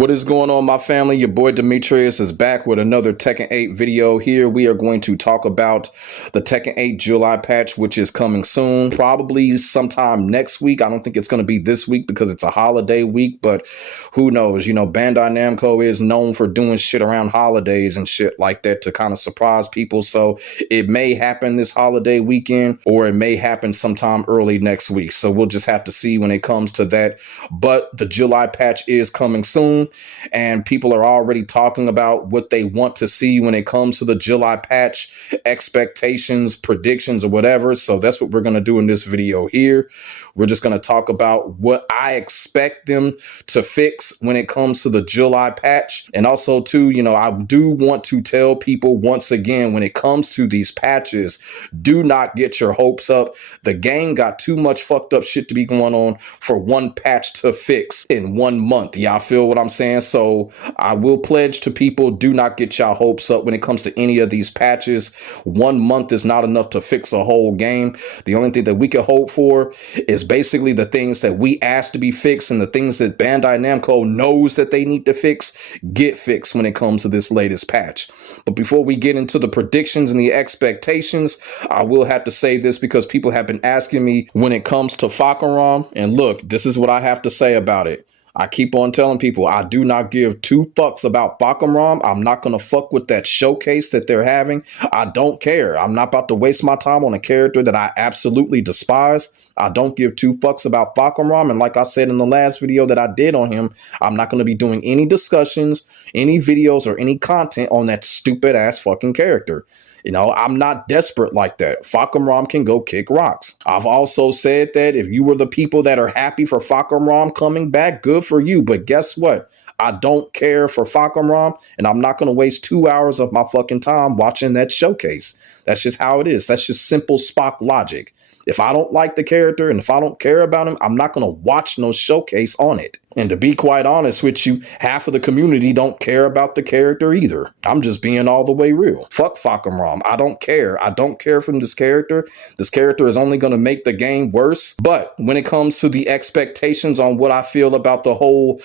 What is going on, my family? Your boy Demetrius is back with another Tekken 8 video. Here we are going to talk about the Tekken 8 July patch, which is coming soon, probably sometime next week. I don't think it's going to be this week because it's a holiday week, but who knows? You know, Bandai Namco is known for doing shit around holidays and shit like that to kind of surprise people. So it may happen this holiday weekend, or it may happen sometime early next week. So we'll just have to see when it comes to that. But the July patch is coming soon, and people are already talking about what they want to see when it comes to the July patch, expectations, predictions, or whatever. So that's what we're going to do in this video here. We're just going to talk about what I expect them to fix when it comes to the July patch. And also, too, you know, I do want to tell people once again, when it comes to these patches, do not get your hopes up. The game got too much fucked up shit to be going on for one patch to fix in 1 month. Y'all feel what I'm saying? So I will pledge to people, do not get y'all hopes up when it comes to any of these patches. 1 month is not enough to fix a whole game. The only thing that we can hope for is basically the things that we ask to be fixed, and the things that Bandai Namco knows that they need to fix get fixed when it comes to this latest patch. But before we get into the predictions and the expectations, I will have to say this because people have been asking me when it comes to Fahkumram, and look, this is what I have to say about it. I keep on telling people I do not give two fucks about Fahkumram. I'm not going to fuck with that showcase that they're having. I don't care. I'm not about to waste my time on a character that I absolutely despise. I don't give two fucks about Fahkumram. And like I said in the last video that I did on him, I'm not going to be doing any discussions, any videos, or any content on that stupid ass fucking character. You know, I'm not desperate like that. Fahkumram can go kick rocks. I've also said that if you were the people that are happy for Fahkumram coming back, good for you. But guess what? I don't care for Fahkumram, and I'm not going to waste 2 hours of my fucking time watching that showcase. That's just how it is. That's just simple Spock logic. If I don't like the character and if I don't care about him, I'm not going to watch no showcase on it. And to be quite honest with you, half of the community don't care about the character either. I'm just being all the way real. Fuck Fahkumram. I don't care. I don't care from this character. This character is only going to make the game worse. But when it comes to the expectations on what I feel about the whole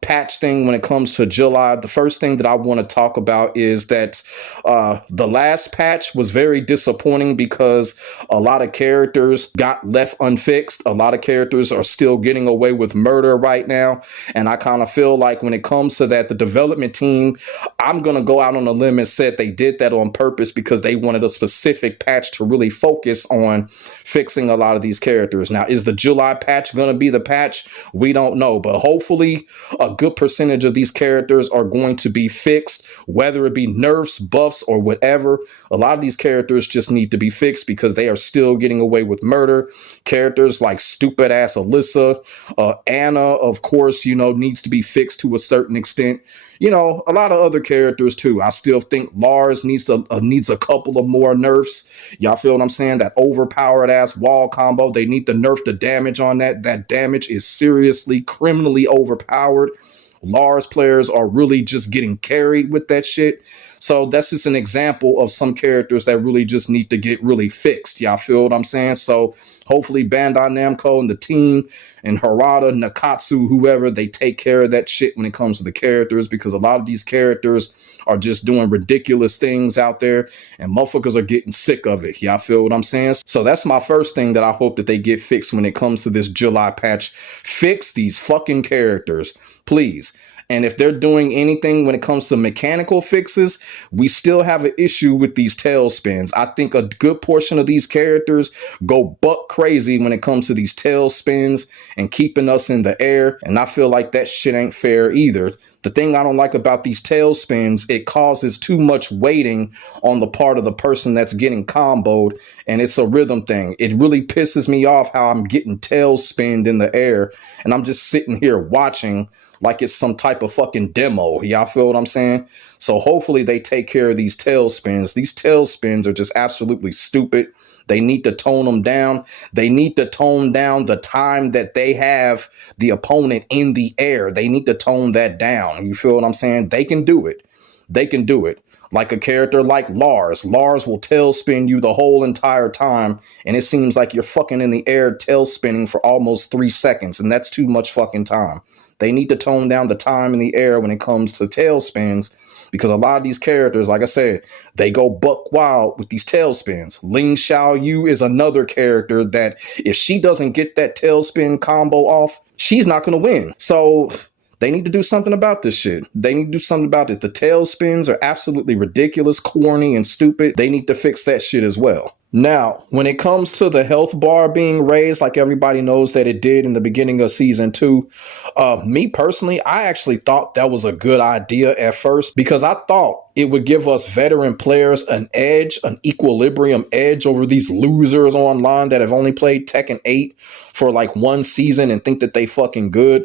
patch thing when it comes to July, the first thing that I want to talk about is that the last patch was very disappointing because a lot of characters got left unfixed. A lot of characters are still getting away with murder right now, and I kind of feel like when it comes to that, the development team, I'm gonna go out on a limb and say they did that on purpose because they wanted a specific patch to really focus on fixing a lot of these characters. Now, is the July patch gonna be the patch? We don't know, but hopefully a good percentage of these characters are going to be fixed, whether it be nerfs, buffs, or whatever. A lot of these characters just need to be fixed because they are still getting away with murder. Characters like stupid ass Alyssa, Anna, of course, you know, needs to be fixed to a certain extent. You know, a lot of other characters too. I still think Lars needs a couple of more nerfs. Y'all feel what I'm saying? That overpowered ass wall combo, they need to nerf the damage on that. That damage is seriously criminally overpowered. Lars players are really just getting carried with that shit. So that's just an example of some characters that really just need to get really fixed. Y'all feel what I'm saying? So hopefully Bandai Namco and the team and Harada, Nakatsu, whoever, they take care of that shit when it comes to the characters, because a lot of these characters are just doing ridiculous things out there and motherfuckers are getting sick of it. Y'all feel what I'm saying? So that's my first thing that I hope that they get fixed when it comes to this July patch. Fix these fucking characters, please. And if they're doing anything when it comes to mechanical fixes, we still have an issue with these tail spins. I think a good portion of these characters go buck crazy when it comes to these tail spins and keeping us in the air. And I feel like that shit ain't fair either. The thing I don't like about these tail spins, it causes too much waiting on the part of the person that's getting comboed. And it's a rhythm thing. It really pisses me off how I'm getting tail spinned in the air. And I'm just sitting here watching like it's some type of fucking demo. Y'all feel what I'm saying? So hopefully they take care of these tail spins. These tail spins are just absolutely stupid. They need to tone them down. They need to tone down the time that they have the opponent in the air. They need to tone that down. You feel what I'm saying? They can do it. They can do it. Like a character like Lars. Lars will tail spin you the whole entire time, and it seems like you're fucking in the air tail spinning for almost 3 seconds, and that's too much fucking time. They need to tone down the time in the air when it comes to tailspins, because a lot of these characters, like I said, they go buck wild with these tailspins. Ling Xiaoyu is another character that if she doesn't get that tailspin combo off, she's not going to win. So they need to do something about this shit. They need to do something about it. The tailspins are absolutely ridiculous, corny, and stupid. They need to fix that shit as well. Now, when it comes to the health bar being raised, like everybody knows that it did in the beginning of season 2, me personally, I actually thought that was a good idea at first, because I thought it would give us veteran players an edge, an equilibrium edge over these losers online that have only played Tekken 8 for like one season and think that they fucking good.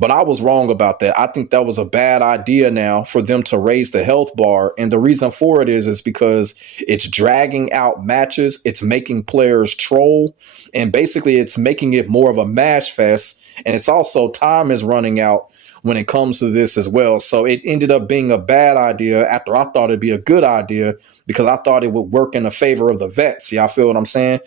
But I was wrong about that. I think that was a bad idea now for them to raise the health bar. And the reason for it is because it's dragging out matches. It's making players troll. And basically, it's making it more of a mash fest. And it's also time is running out when it comes to this as well. So it ended up being a bad idea after I thought it'd be a good idea, because I thought it would work in the favor of the vets. Y'all feel what I'm saying?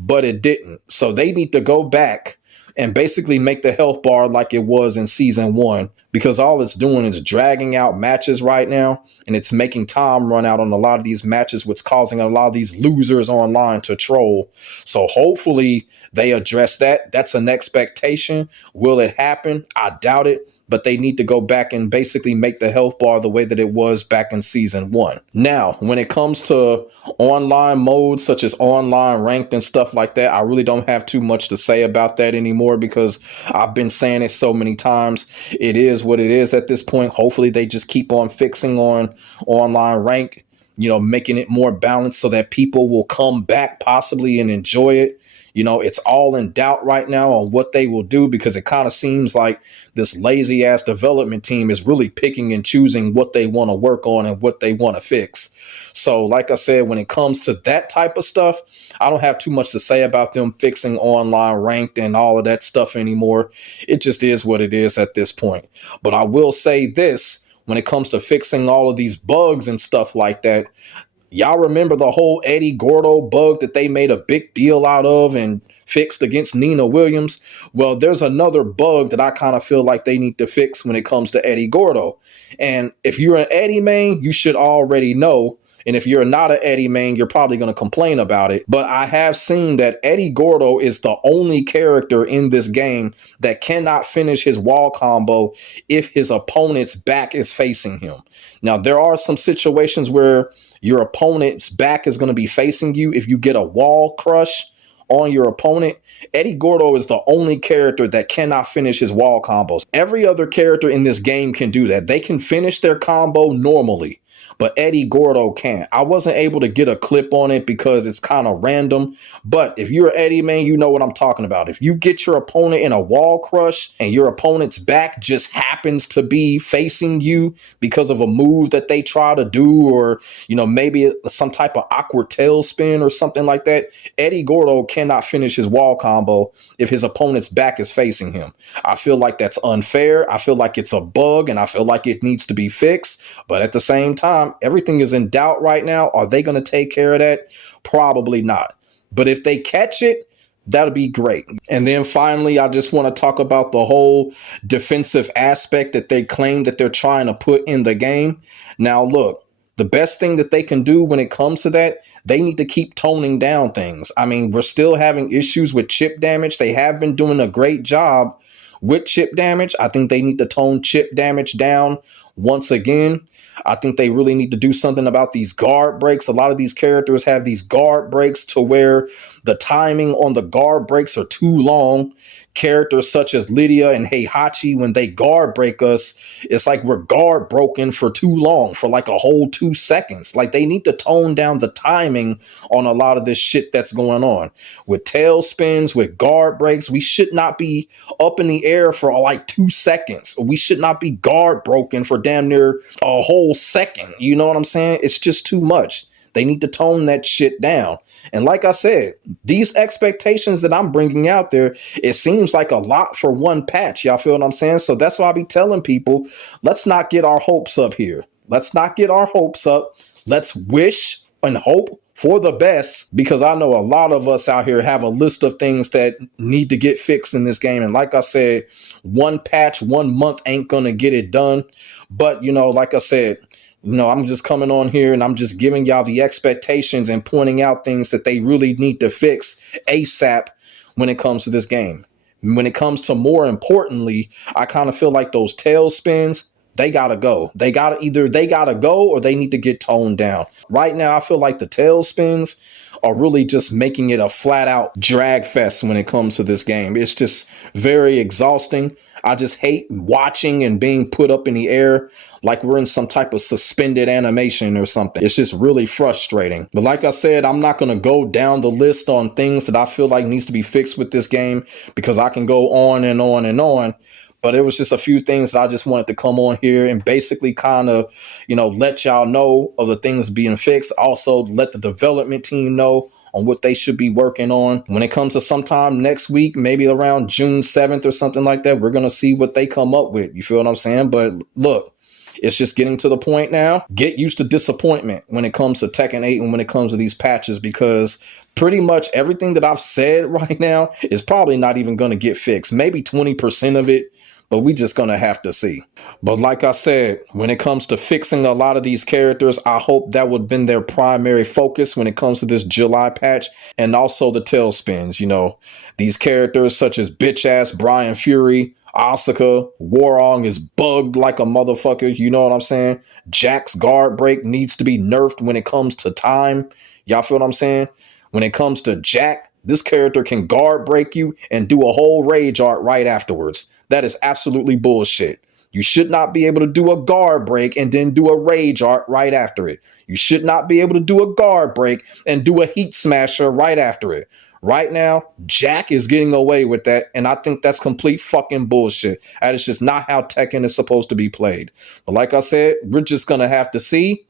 But it didn't. So they need to go back and basically make the health bar like it was in season 1, because all it's doing is dragging out matches right now, and it's making time run out on a lot of these matches, which is causing a lot of these losers online to troll. So hopefully they address that. That's an expectation. Will it happen? I doubt it. But they need to go back and basically make the health bar the way that it was back in season 1. Now, when it comes to online modes such as online ranked and stuff like that, I really don't have too much to say about that anymore, because I've been saying it so many times. It is what it is at this point. Hopefully they just keep on fixing on online rank, making it more balanced so that people will come back possibly and enjoy it. It's all in doubt right now on what they will do, because it kind of seems like this lazy ass development team is really picking and choosing what they want to work on and what they want to fix. So like I said, when it comes to that type of stuff, I don't have too much to say about them fixing online ranked and all of that stuff anymore. It just is what it is at this point. But I will say this, when it comes to fixing all of these bugs and stuff like that, y'all remember the whole Eddie Gordo bug that they made a big deal out of and fixed against Nina Williams? Well, there's another bug that I kind of feel like they need to fix when it comes to Eddie Gordo. And if you're an Eddie main, you should already know. And if you're not an Eddie main, you're probably going to complain about it. But I have seen that Eddie Gordo is the only character in this game that cannot finish his wall combo if his opponent's back is facing him. Now, there are some situations where your opponent's back is going to be facing you. If you get a wall crush on your opponent, Eddie Gordo is the only character that cannot finish his wall combos. Every other character in this game can do that. They can finish their combo normally, but Eddie Gordo can't. I wasn't able to get a clip on it because it's kind of random, but if you're an Eddie main, you know what I'm talking about. If you get your opponent in a wall crush and your opponent's back just happens to be facing you because of a move that they try to do, or maybe some type of awkward tailspin or something like that, Eddie Gordo cannot finish his wall combo if his opponent's back is facing him. I feel like that's unfair. I feel like it's a bug, and I feel like it needs to be fixed. But at the same time, everything is in doubt right now. Are they going to take care of that? Probably not. But if they catch it, that'll be great. And then finally, I just want to talk about the whole defensive aspect that they claim that they're trying to put in the game. Now, look, the best thing that they can do when it comes to that, they need to keep toning down things. I mean, we're still having issues with chip damage. They have been doing a great job with chip damage. I think they need to tone chip damage down once again. I think they really need to do something about these guard breaks. A lot of these characters have these guard breaks to where the timing on the guard breaks are too long. Characters such as Lydia and Heihachi, when they guard break us, it's like we're guard broken for too long, for like a whole 2 seconds. Like, they need to tone down the timing on a lot of this shit that's going on. With tail spins, with guard breaks, we should not be up in the air for like 2 seconds. We should not be guard broken for damn near a whole second. You know what I'm saying? It's just too much. They need to tone that shit down. And like I said, these expectations that I'm bringing out there, it seems like a lot for one patch. Y'all feel what I'm saying? So that's why I be telling people, let's not get our hopes up here. Let's not get our hopes up. Let's wish and hope for the best, because I know a lot of us out here have a list of things that need to get fixed in this game. And like I said, one patch, 1 month ain't going to get it done. But, like I said, I'm just coming on here and I'm just giving y'all the expectations and pointing out things that they really need to fix ASAP when it comes to this game. When it comes to, more importantly, I kind of feel like those tail spins, they gotta go. They gotta go or they need to get toned down. Right now, I feel like the tail spins are really just making it a flat out drag fest when it comes to this game. It's just very exhausting. I just hate watching and being put up in the air like we're in some type of suspended animation or something. It's just really frustrating. But like I said, I'm not going to go down the list on things that I feel like needs to be fixed with this game, because I can go on and on and on. But it was just a few things that I just wanted to come on here and basically kind of, let y'all know of the things being fixed. Also, let the development team know on what they should be working on. When it comes to sometime next week, maybe around June 7th or something like that, we're going to see what they come up with. You feel what I'm saying? But look, it's just getting to the point now. Get used to disappointment when it comes to Tekken 8 and when it comes to these patches, because pretty much everything that I've said right now is probably not even going to get fixed. Maybe 20% of it, but we just going to have to see. But like I said, when it comes to fixing a lot of these characters, I hope that would have been their primary focus when it comes to this July patch, and also the tail spins. These characters such as bitch-ass Brian Fury, Asuka, Warong is bugged like a motherfucker. You know what I'm saying? Jack's guard break needs to be nerfed when it comes to time. Y'all feel what I'm saying? When it comes to Jack, this character can guard break you and do a whole rage art right afterwards. That is absolutely bullshit. You should not be able to do a guard break and then do a rage art right after it. You should not be able to do a guard break and do a heat smasher right after it. Right now, Jack is getting away with that, and I think that's complete fucking bullshit. That is just not how Tekken is supposed to be played. But like I said, we're just going to have to see.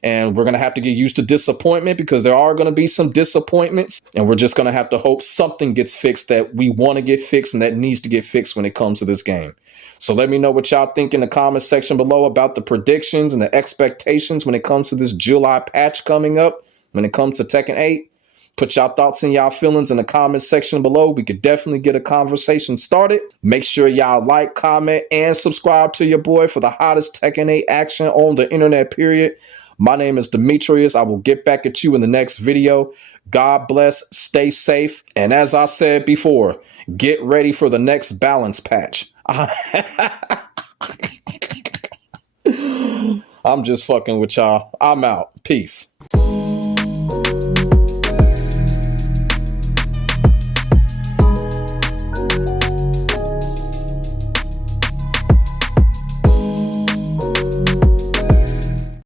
And we're going to have to get used to disappointment, because there are going to be some disappointments. And we're just going to have to hope something gets fixed that we want to get fixed and that needs to get fixed when it comes to this game. So let me know what y'all think in the comment section below about the predictions and the expectations when it comes to this July patch coming up. When it comes to Tekken 8, put y'all thoughts and y'all feelings in the comment section below. We could definitely get a conversation started. Make sure y'all like, comment, and subscribe to your boy for the hottest Tekken 8 action on the internet, period. My name is Demetrius. I will get back at you in the next video. God bless, stay safe, and as I said before, get ready for the next balance patch. I'm just fucking with y'all. I'm out. Peace.